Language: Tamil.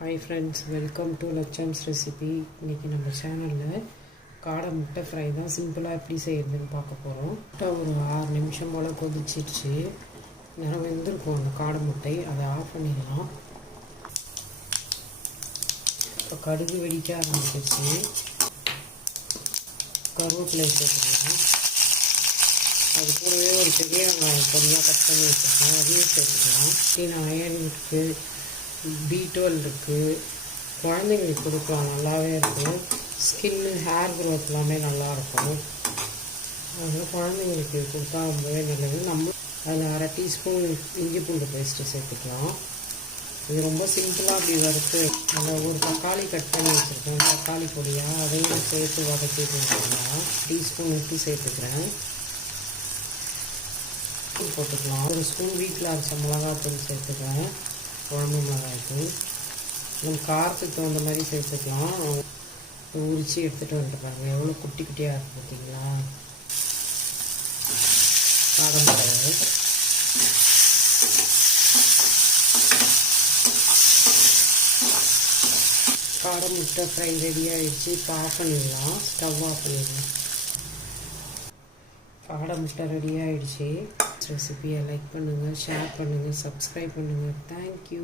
Hi friends, welcome to Lacham's recipe. இன்னைக்கு நம்ம சேனலில் காடை முட்டை ஃப்ரை தான் சிம்பிளாக எப்படி செய்யறதுன்னு பார்க்க போகிறோம். முட்டை ஒரு 6 நிமிஷம் போல் கொதிச்சிடுச்சு. நேரம் வெந்திருக்கும் அந்த காடை முட்டை, அதை ஆஃப் பண்ணிடலாம். இப்போ கடுகு வெடிக்க ஆரம்பிச்சிருச்சு. கருவேப்பிலை சேர்த்துக்கலாம். அது கூடவே ஒரு பெரிய வெங்காயம் பொடியாக கட் பண்ணி வச்சுருக்கேன், அதையும் சேர்த்துக்கலாம். அயன் இருக்குது, B12 இருக்குது, குழந்தைங்களுக்கு கொடுக்கலாம், நல்லாவே இருக்கும். ஸ்கின்னு ஹேர் க்ரோத் எல்லாமே நல்லாயிருக்கும். அதனால் குழந்தைங்களுக்கு கொடுத்தா ரொம்பவே நல்லது. நம்ம அதில் அரை டீஸ்பூன் இஞ்சி பூண்டு பேஸ்ட்டு சேர்த்துக்கலாம். இது ரொம்ப சிம்பிளாக அப்படி வறுத்து அதில் ஒரு தக்காளி கட் பண்ணி வச்சுருக்கேன், தக்காளி பொடியாக அதையும் சேர்த்து வதக்கிக்கலாம். டீஸ்பூன் உப்பு சேர்த்துக்கிறேன். போட்டுக்கலாம். ஒரு ஸ்பூன் வீட்டில் அரைச்ச மிளகாத்தூள் சேர்த்துக்கிறேன், குழம்பு மிளகாய்த்தூள். நம்ம காரத்துக்கு தகுந்த மாதிரி சேர்த்துக்கலாம். உரித்து எடுத்துகிட்டு வந்துட்டு பாருங்கள், எவ்வளோ குட்டி குட்டியாக இருக்குது பார்த்தீங்களா. காடை மிளகாய் காடை முட்டை ஃப்ரை ரெடி ஆகிடுச்சு. இப்போ ஆஃப் பண்ணிடலாம், ஸ்டவ் ஆஃப் பண்ணிடலாம். காடை முட்டை ரெடி ஆகிடுச்சு. ரெசிபியை லைக் பண்ணுங்கள், ஷேர் பண்ணுங்கள், சப்ஸ்கிரைப் பண்ணுங்கள். தேங்க்யூ.